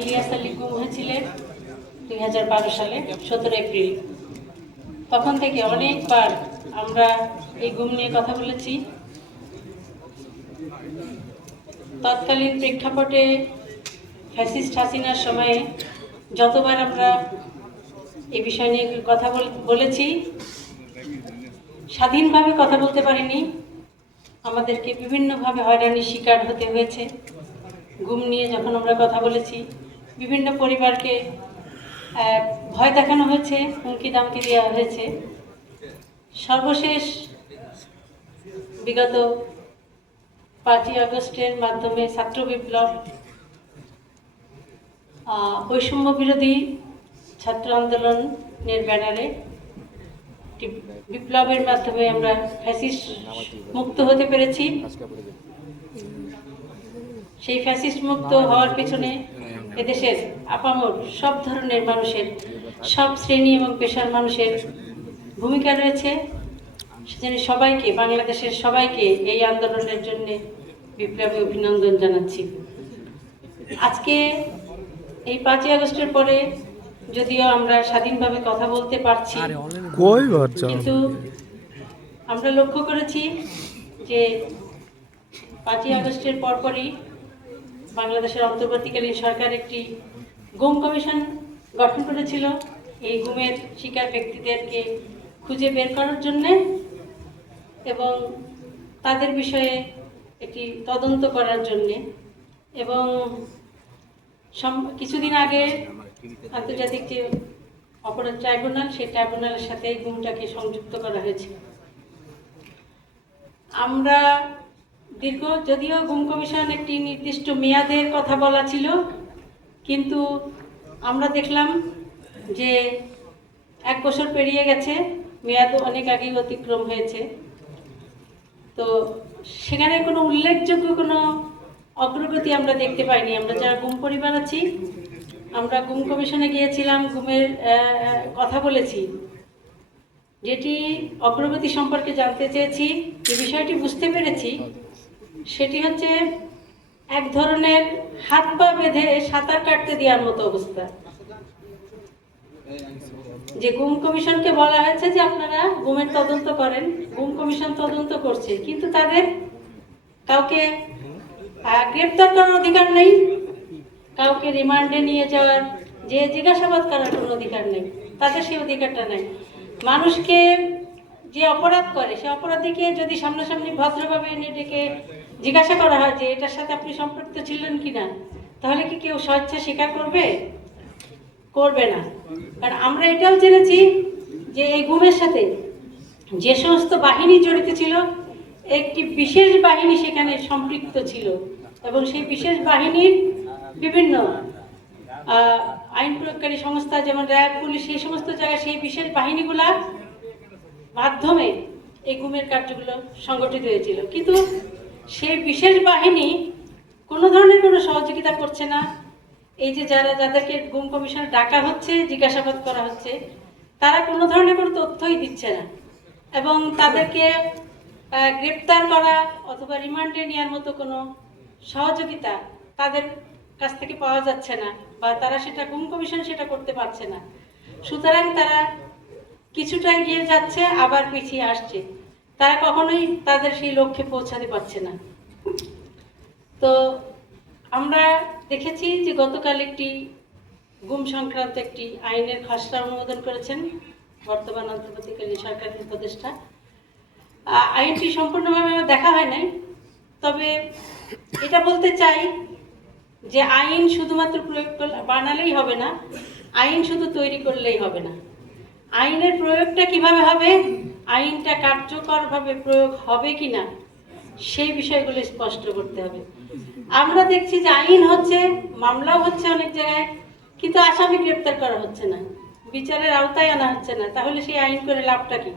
ইলিয়াস আলী গুম হয়েছিলেন 2012 সালে 17 এপ্রিল। তখন থেকে অনেকবার আমরা এই গুম নিয়ে কথা বলেছি। তৎকালীন প্রেক্ষাপটে ফ্যাসিস্ট হাসিনার সময়ে যতবার আমরা এই বিষয় নিয়ে কথা বলেছি, স্বাধীনভাবে কথা বলতে পারিনি। আমাদেরকে বিভিন্নভাবে হয়রানির শিকার হতে হয়েছে। গুম নিয়ে যখন আমরা কথা বলেছি, বিভিন্ন পরিবারকে ভয় দেখানো হয়েছে, হুমকি দামকি দেওয়া হয়েছে। সর্বশেষ বিগত 5ই আগস্টের মাধ্যমে ছাত্র বিপ্লব, বৈষম্য বিরোধী ছাত্র আন্দোলনের ব্যানারে বিপ্লবের মাধ্যমে আমরা ফ্যাসিস্ট মুক্ত হতে পেরেছি। সেই ফ্যাসিস্ট মুক্ত হওয়ার পিছনে এদেশের আপামর সব ধরনের মানুষের, সব শ্রেণী এবং পেশার মানুষের ভূমিকা রয়েছে। সেজন্য সবাইকে, বাংলাদেশের সবাইকে এই আন্দোলনের জন্য বিপ্লবী অভিনন্দন জানাচ্ছি। আজকে এই 5ই আগস্টের পরে যদিও আমরা স্বাধীনভাবে কথা বলতে পারছি, কিন্তু আমরা লক্ষ্য করেছি যে 5ই আগস্টের পরপরই বাংলাদেশের অন্তর্বর্তীকালীন সরকার একটি গুম কমিশন গঠন করেছিল এই গুমের শিকার ব্যক্তিদেরকে খুঁজে বের করার জন্যে এবং তাদের বিষয়ে একটি তদন্ত করার জন্যে। এবং কিছুদিন আগে আন্তর্জাতিক যে অপরাধ ট্রাইব্যুনাল, সেই ট্রাইব্যুনালের সাথে এই গুমটাকে সংযুক্ত করা হয়েছে। আমরা যদিও গুম কমিশন একটি নির্দিষ্ট মেয়াদের কথা বলা ছিল, কিন্তু আমরা দেখলাম যে 1 বছর পেরিয়ে গেছে, মেয়াদ অনেক আগেই অতিক্রম হয়েছে। তো সেখানে কোনো উল্লেখযোগ্য কোনো অগ্রগতি আমরা দেখতে পাইনি। আমরা যারা গুম পরিবার আছি, আমরা গুম কমিশনে গিয়েছিলাম, গুমের কথা বলেছি, যেটি অগ্রগতি সম্পর্কে জানতে চেয়েছি। যে বিষয়টি বুঝতে পেরেছি সেটি হচ্ছে এক ধরনের হাত পা বেঁধে সাঁতার কাটতে দেওয়ার মতো অবস্থা। যে গুম কমিশনকে বলা হয়েছে যে আপনারা গুমের তদন্ত করেন, গুম কমিশন তদন্ত করছে, কিন্তু তাদের কাউকে গ্রেপ্তার করার অধিকার নেই, কাউকে রিমান্ডে নিয়ে যাওয়ার, যে জিজ্ঞাসাবাদ করার কোনো অধিকার নেই, তাদের সেই অধিকারটা নেই। মানুষকে যে অপরাধ করে, সে অপরাধীকে যদি সামনাসামনি ভদ্রভাবে এনে ডেকে জিজ্ঞাসা করা হয় যে এটার সাথে আপনি সম্পৃক্ত ছিলেন কিনা, তাহলে কি কেউ স্বেচ্ছা স্বীকার করবে? করবে না। কারণ আমরা এটাও জেনেছি যে এই গুমের সাথে যে সমস্ত বাহিনী জড়িত ছিল, একটি বিশেষ বাহিনী সেখানে সম্পৃক্ত ছিল এবং সেই বিশেষ বাহিনীর বিভিন্ন আইন প্রয়োগকারী সংস্থা যেমন র্যাব, পুলিশ, সেই সমস্ত জায়গায় সেই বিশেষ বাহিনীগুলার মাধ্যমে এই গুমের কার্যগুলো সংগঠিত হয়েছিল। কিন্তু সেই বিশেষ বাহিনী কোনো ধরনের কোনো সহযোগিতা করছে না। এই যে যাদেরকে গুম কমিশনে ডাকা হচ্ছে, জিজ্ঞাসাবাদ করা হচ্ছে, তারা কোনো ধরনের কোনো তথ্যই দিচ্ছে না এবং তাদেরকে গ্রেপ্তার করা অথবা রিমান্ডে নেওয়ার মতো কোনো সহযোগিতা তাদের কাছ থেকে পাওয়া যাচ্ছে না, বা তারা সেটা, গুম কমিশন সেটা করতে পারছে না। সুতরাং তারা কিছুটা এগিয়ে যাচ্ছে, আবার পিছিয়ে আসছে। তারা কখনোই তাদের সেই লক্ষ্যে পৌঁছাতে পারছে না। তো আমরা দেখেছি যে গতকাল একটি গুম সংক্রান্ত একটি আইনের খসড়া অনুমোদন করেছেন বর্তমান অন্তর্বর্তীকালীন সরকারের উপদেষ্টা। আইনটি সম্পূর্ণভাবে দেখা হয় নাই, তবে এটা বলতে চাই যে আইন শুধুমাত্র প্রয়োগ বানালেই হবে না, আইন শুধু তৈরি করলেই হবে না। আইনের প্রয়োগটা কিভাবে হবে, আইনটা কার্যকরভাবে প্রয়োগ হবে কিনা, সেই বিষয়গুলো স্পষ্ট করতে হবে। আমরা দেখছি যে আইন হচ্ছে, মামলাও হচ্ছে অনেক জায়গায়, কিন্তু আসামি গ্রেপ্তার করা হচ্ছে না, বিচারের আওতায় আনা হচ্ছে না। তাহলে সেই আইন করে লাভটা কি?